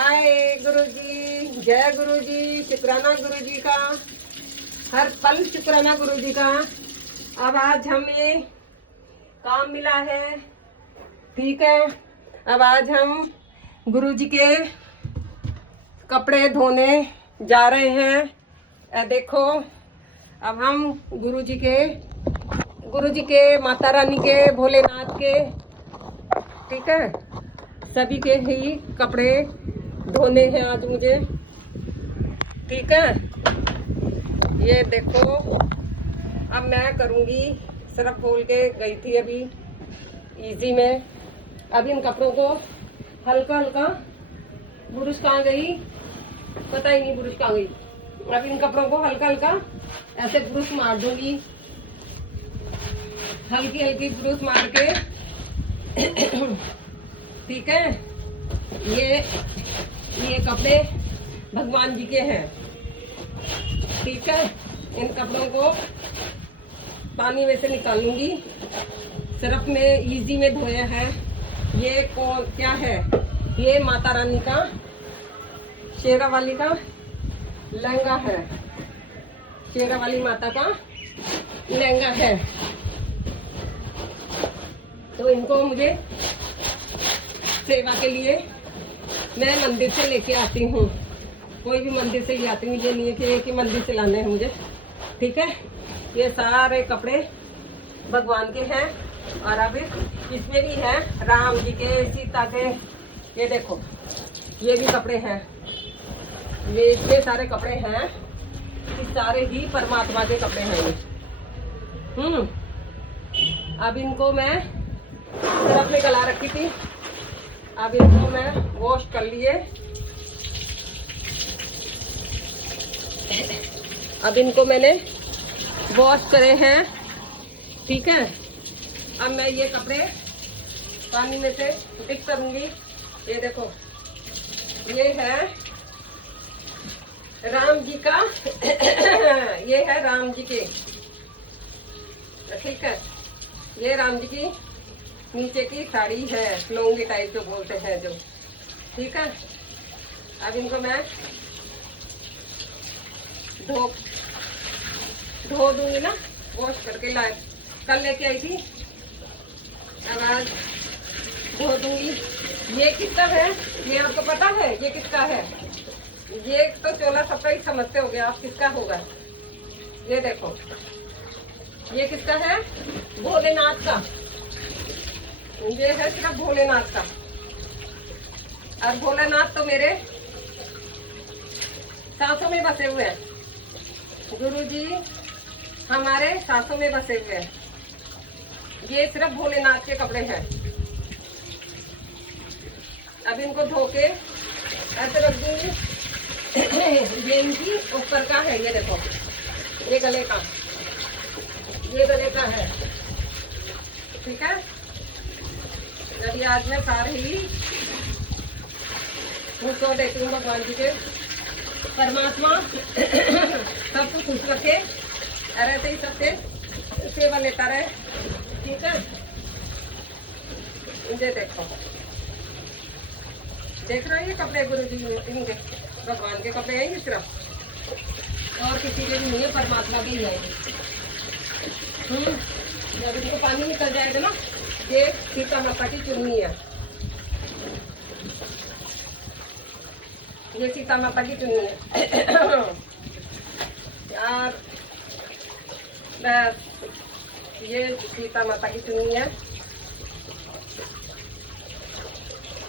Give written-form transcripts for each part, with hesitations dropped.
हाय गुरुजी, जय गुरुजी, शुक्राना गुरुजी का, हर पल शुक्राना गुरुजी का। अब आज हमें काम मिला है, ठीक है। अब आज हम गुरुजी के कपड़े धोने जा रहे हैं। देखो, अब हम गुरुजी के माता रानी के, भोलेनाथ के, ठीक है, सभी के ही कपड़े धोने हैं आज मुझे, ठीक है। ये देखो, अब मैं करूँगी। सिर्फ खोल के गई थी अभी इजी में। अब इन कपड़ों को हल्का हल्का, बुरुश कहाँ गई पता ही नहीं, बुरुश कहाँ गई। अब इन कपड़ों को हल्का हल्का ऐसे बुरुश मार दूंगी, हल्की हल्की बुरुश मार के, ठीक है। ये कपड़े भगवान जी के हैं, ठीक है। इन कपड़ों को पानी में से निकालूंगी। सिर्फ में इजी में धोया है। ये कौन क्या है? ये माता रानी का, शेरा वाली का लहंगा है। शेरा वाली माता का लहंगा है। तो इनको मुझे सेवा के लिए मैं मंदिर से लेके आती हूँ। कोई भी मंदिर से ले आती हूँ, ये नहीं है कि एक ही मंदिर से लाने हैं मुझे, ठीक है। ये सारे कपड़े भगवान के हैं। और अब इसमें भी हैं राम जी के, सीता के। ये देखो, ये भी कपड़े हैं। ये इतने सारे कपड़े हैं कि सारे ही परमात्मा के कपड़े हैं ये। अब इनको मैं सिर्फ में गला रखी थी। अब इनको मैं वॉश कर लिए। अब इनको मैंने वॉश करे हैं, ठीक है। अब मैं ये कपड़े पानी में से डिप करूंगी। ये देखो, ये है राम जी का ये है राम जी के, ठीक है। ये राम जी की नीचे की साड़ी है, लौंगी टाइप जो बोलते हैं जो, ठीक है। अब इनको मैं धो दूंगी ना, वॉश करके लाए कल लेके आई थी। अब आज धो दूंगी। ये किसका है ये आपको पता है? ये किसका है? ये तो चोला सबका ही समझते हो गया आप, किसका होगा। ये देखो, ये किसका है? भोलेनाथ का। ये है सिर्फ भोलेनाथ का। और भोलेनाथ तो मेरे सांसों में बसे हुए हैं। गुरुजी हमारे सांसों में बसे हुए हैं। ये सिर्फ भोलेनाथ के कपड़े हैं। अब इनको धो के ऐसे रख दूंगी। ये इनकी ऊपर का है, ये देखो, ये गले का, ये गले का है, ठीक है। अभी आज मैं सारे ही खुश देती हूँ भगवान जी के। परमात्मा सबको खुश रखे, ऐसे ही सबसे सेवा लेता रहे, ठीक है। ये देखो, देख रहे हैं ये कपड़े गुरुजी इनके, भगवान के कपड़े हैं ये सिर्फ, और किसी के भी नहीं है, परमात्मा के ही है। जब इनको पानी निकल जाएगा ना, ये सीता माता की चुन्नी है। ये सीता माता की चुन्नी है यार, बस ये सीता माता की चुन्नी है,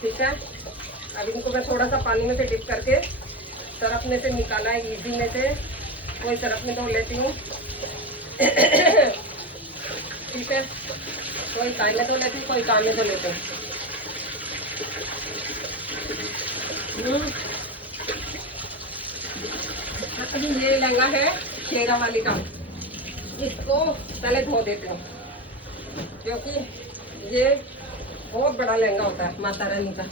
ठीक है। अब इनको मैं थोड़ा सा पानी में से डिप करके सरफ में से निकाला है, इजी में से कोई सरफ में धो लेती हूँ, ठीक है। कोई काय में धो लेती हूँ, कोई काम में धो लेते हैं। अभी ये लहंगा है शेरा वाली का, इसको पहले धो देते हूँ क्योंकि ये बहुत बड़ा लहंगा होता है माता रानी का।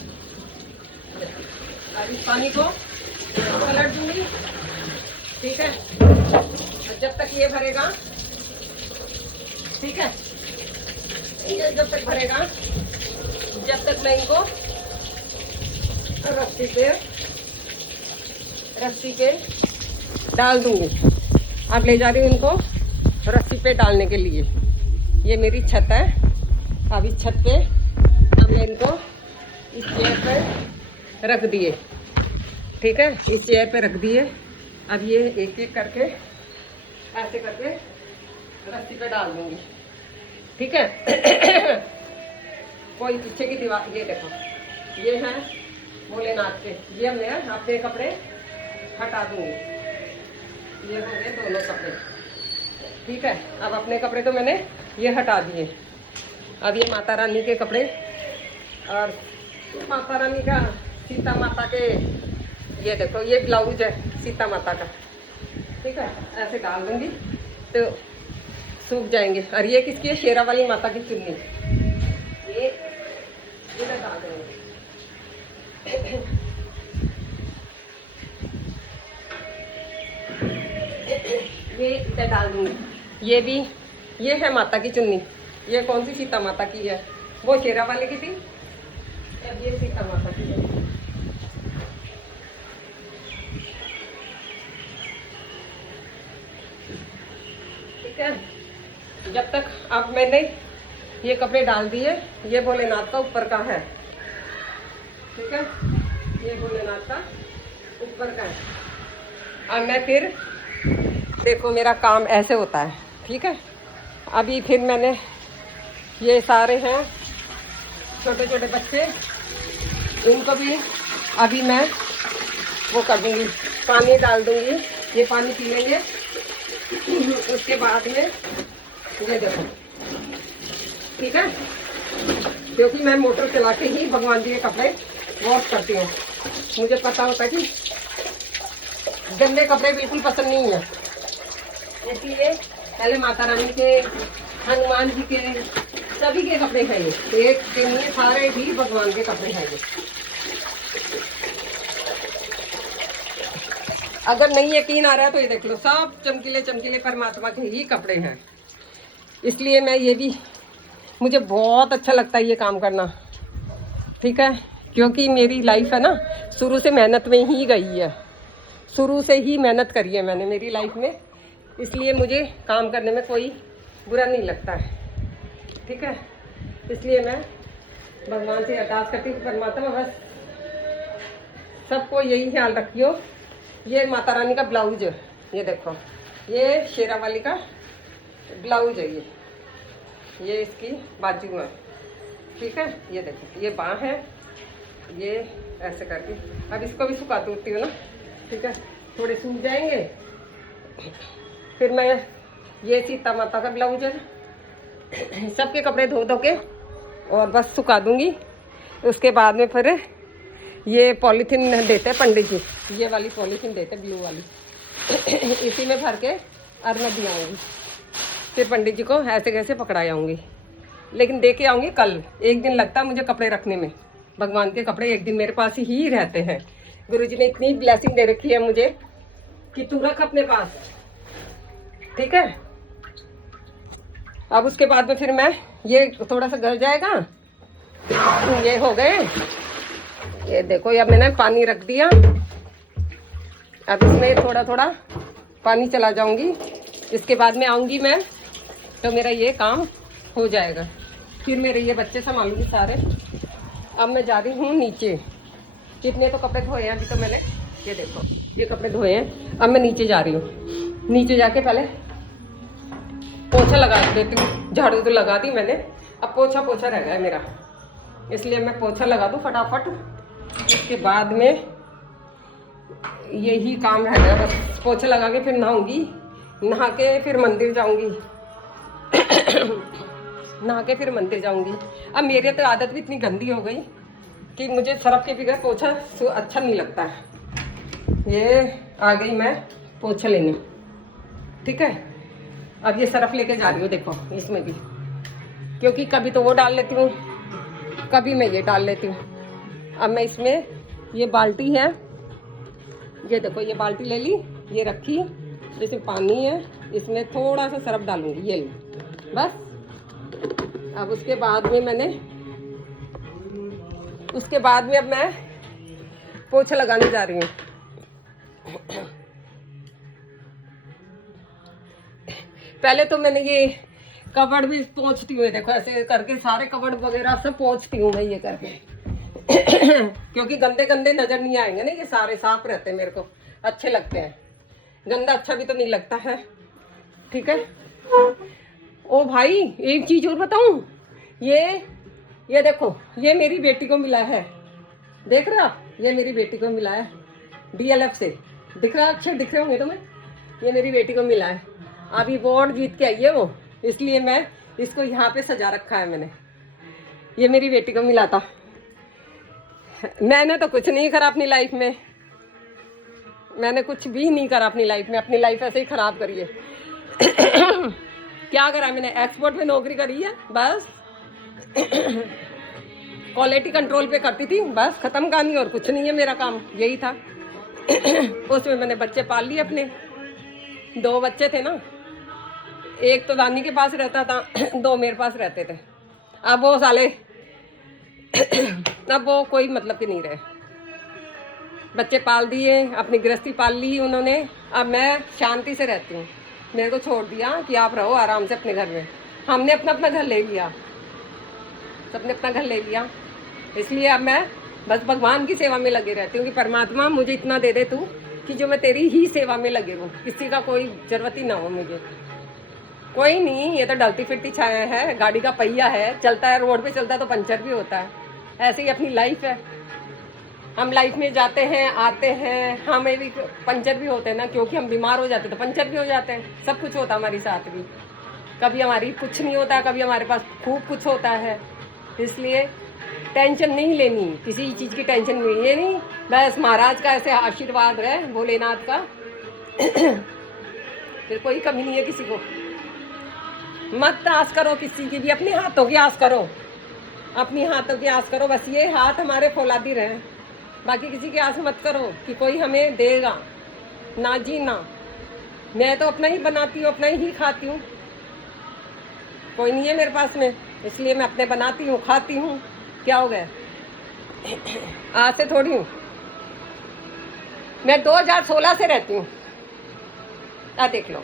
अब इस पानी को पलट दूंगी, ठीक है। जब तक ये भरेगा, ठीक है, ये जब तक भरेगा, जब तक मैं इनको रस्सी पे डाल दूंगी। अब ले जा रही हूँ इनको रस्सी पे डालने के लिए। ये मेरी छत है। अब इस छत पे अब मैं इनको इस चेयर पर रख दिए। ठीक है, इस चेयर पे रख दिए। अब ये एक एक करके ऐसे करके रस्सी पे डाल दूंगी। ठीक है। कोई पीछे की दीवार, ये देखो, ये है भोलेनाथ के। ये मैं अपने कपड़े हटा दूंगी। ये हो गए दोनों कपड़े। ठीक है, अब अपने कपड़े तो मैंने ये हटा दिए। अब ये माता रानी के कपड़े और माता रानी का, सीता माता के, ये देखो ये ब्लाउज है सीता माता का। ठीक है, ऐसे डाल दूंगी तो सूख जाएंगे। और ये किसकी है? शेरा वाली माता की चुन्नी। ये इधर डाल देंगे। ये इधर डाल दूंगी। ये भी, ये है माता की चुन्नी। ये कौन सी? सीता माता की है। वो शेरा वाले की थी, अब ये सीता माता की है। ठीक है, जब तक अब मैंने ये कपड़े डाल दिए। ये भोलेनाथ का ऊपर का है। ठीक है, ये भोलेनाथ का ऊपर का है। अब मैं फिर देखो मेरा काम ऐसे होता है। ठीक है, अभी फिर मैंने ये सारे हैं छोटे छोटे बच्चे, इनको भी अभी मैं वो कर दूंगी, पानी डाल दूंगी। ये पानी पी लेंगे। उसके बाद में ये देखो, ठीक है, क्योंकि मैं मोटर चला के ही भगवान जी के कपड़े वॉश करती हूँ। मुझे पता होता है कि गंदे कपड़े बिल्कुल पसंद नहीं है, इसलिए पहले माता रानी के, हनुमान जी के, सभी के कपड़े हैं ये। एक के लिए सारे भी भगवान के कपड़े हैं ये। अगर नहीं यकीन आ रहा है तो ये देख लो, सब चमकीले चमकीले परमात्मा के ही कपड़े हैं। इसलिए मैं ये भी, मुझे बहुत अच्छा लगता है ये काम करना। ठीक है, क्योंकि मेरी लाइफ है ना, शुरू से मेहनत में ही गई है। शुरू से ही मेहनत करी है मैंने मेरी लाइफ में, इसलिए मुझे काम करने में कोई बुरा नहीं लगता है। ठीक है, इसलिए मैं भगवान से अरदास करती हूँ, परमात्मा बस सबको यही ख्याल रखियो। ये माता रानी का ब्लाउज है, ये देखो, ये शेरा वाली का ब्लाउज है। ये इसकी बाजू है। ठीक है, ये देखो, ये बाँह है। ये ऐसे करके अब इसको भी सुखा दूती हूँ ना। ठीक है, थोड़े सूख जाएंगे। फिर मैं, ये सीता माता का ब्लाउज है। सबके कपड़े धो धो के और बस सुखा दूंगी। उसके बाद में फिर ये पॉलीथीन देते हैं पंडित जी, ये वाली पॉलीथीन देते हैं, ब्लू वाली। इसी में भर के और मैं भी आऊँगी। फिर पंडित जी को ऐसे कैसे पकड़ा आऊँगी, लेकिन दे के आऊँगी कल। एक दिन लगता है मुझे कपड़े रखने में। भगवान के कपड़े एक दिन मेरे पास ही रहते हैं। गुरुजी ने इतनी ब्लेसिंग दे रखी है मुझे कि तू रख अपने पास। ठीक है, अब उसके बाद में फिर मैं, ये थोड़ा सा गल जाएगा। ये हो गए, ये देखो, अब मैंने पानी रख दिया। अब इसमें थोड़ा थोड़ा पानी चला जाऊंगी। इसके बाद में आऊंगी मैं, तो मेरा ये काम हो जाएगा। फिर मेरे ये बच्चे संभालूंगी सारे। अब मैं जा रही हूँ नीचे। कितने तो कपड़े धोए हैं अभी तो मैंने, ये देखो ये कपड़े धोए हैं। अब मैं नीचे जा रही हूँ। नीचे जाके पहले पोछा लगा देती हूँ। झाड़ू तो लगा दी मैंने, अब पोछा रह गया है मेरा, इसलिए मैं पोछा लगा दूँ फटाफट। उसके बाद में यही काम रह गया बस, पोछा लगा के फिर नहाऊंगी। नहा के फिर मंदिर जाऊंगी। नहा के फिर मंदिर जाऊंगी। अब मेरी तो आदत भी इतनी गंदी हो गई कि मुझे सरफ के बगैर पोछा अच्छा नहीं लगता है। ये आ गई मैं पोछा लेने। ठीक है, अब ये सरफ लेके जा रही हूँ, देखो इसमें भी, क्योंकि कभी तो वो डाल लेती हूँ, कभी मैं ये डाल लेती हूँ। अब मैं इसमें, ये बाल्टी है, ये देखो ये बाल्टी ले ली, ये रखी, इसमें पानी है, इसमें थोड़ा सा सरफ डालूंगी, ये लो बस। अब उसके बाद में अब मैं पोछा लगाने जा रही हूँ। पहले तो मैंने ये कबर्ड भी पोंछती हूँ, देखो ऐसे करके सारे कबर्ड वगैरह सब पोंछती हूँ मैं ये करके क्योंकि गंदे गंदे नजर नहीं आएंगे ना, ये सारे साफ रहते हैं, मेरे को अच्छे लगते हैं। गंदा अच्छा भी तो नहीं लगता है, ठीक है। ओ भाई एक चीज और बताऊं, ये देखो, ये मेरी बेटी को मिला है, देख रहा, ये मेरी बेटी को मिला है DLF से, दिख रहा, अच्छे दिख रहे होंगे तुम्हें, ये मेरी बेटी को मिला है। अभी अवार्ड जीत के आई है वो, इसलिए मैं इसको यहाँ पे सजा रखा है मैंने। ये मेरी बेटी को मिला था। मैंने तो कुछ नहीं करा अपनी लाइफ में, मैंने कुछ भी नहीं करा अपनी लाइफ में, अपनी लाइफ ऐसे ही खराब करी है। क्या करा मैंने, एक्सपोर्ट में नौकरी करी है बस। क्वालिटी कंट्रोल पे करती थी बस, खत्म कहानी, और कुछ नहीं है मेरा काम, यही था। उसमें मैंने बच्चे पाल लिए अपने, 2 बच्चे थे ना, एक तो दानी के पास रहता था, 2 मेरे पास रहते थे। अब वो साले अब वो कोई मतलब के नहीं रहे, बच्चे पाल दिए, अपनी गृहस्थी पाल ली उन्होंने। अब मैं शांति से रहती हूँ, मेरे को छोड़ दिया कि आप रहो आराम से अपने घर में। हमने अपना अपना घर ले लिया, सबने अपना घर ले लिया, इसलिए अब मैं बस भगवान की सेवा में लगे रहती हूँ कि परमात्मा मुझे इतना दे दे तू कि जो मैं तेरी ही सेवा में लगे रहूँ, किसी का कोई जरूरत ही ना हो मुझे। कोई नहीं, ये तो डलती फिरती छाया है, गाड़ी का पहिया है, चलता है, रोड पे चलता है तो पंचर भी होता है, ऐसे ही अपनी लाइफ है। हम लाइफ में जाते हैं आते हैं, हमें भी पंचर भी होते हैं ना, क्योंकि हम बीमार हो जाते हैं तो पंचर भी हो जाते हैं, सब कुछ होता है हमारे साथ भी। कभी हमारी कुछ नहीं होता, कभी हमारे पास खूब कुछ होता है। इसलिए टेंशन नहीं लेनी, किसी चीज़ की टेंशन नहीं लेनी, बस महाराज का ऐसे आशीर्वाद है, भोलेनाथ का। फिर कोई कमी नहीं है किसी को। मत आस करो किसी की भी, अपने हाथों की आस करो, अपनी हाथों की आस करो, बस ये हाथ हमारे फौलादी रहे, बाकी किसी की आस मत करो कि कोई हमें देगा, ना जी ना। मैं तो अपना ही बनाती हूँ, अपना ही खाती हूँ, कोई नहीं है मेरे पास में, इसलिए मैं अपने बनाती हूँ, खाती हूँ। क्या हो गया, आज से थोड़ी हूँ मैं, 2016 से रहती हूँ। देख लो,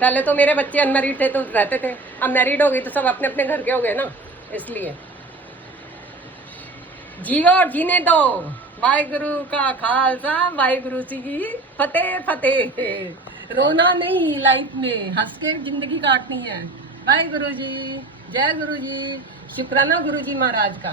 पहले तो मेरे बच्चे अनमैरिड थे तो रहते थे, अब मैरिड हो गई तो सब अपने अपने घर के हो गए ना, इसलिए जियो और जीने दो। वाहिगुरु का खालसा, वाहिगुरु जी की फतेह फतेह। रोना नहीं लाइफ में, हंस के जिंदगी काटनी है। वाहिगुरु जी, जय गुरु जी, शुक्राना गुरु जी महाराज का।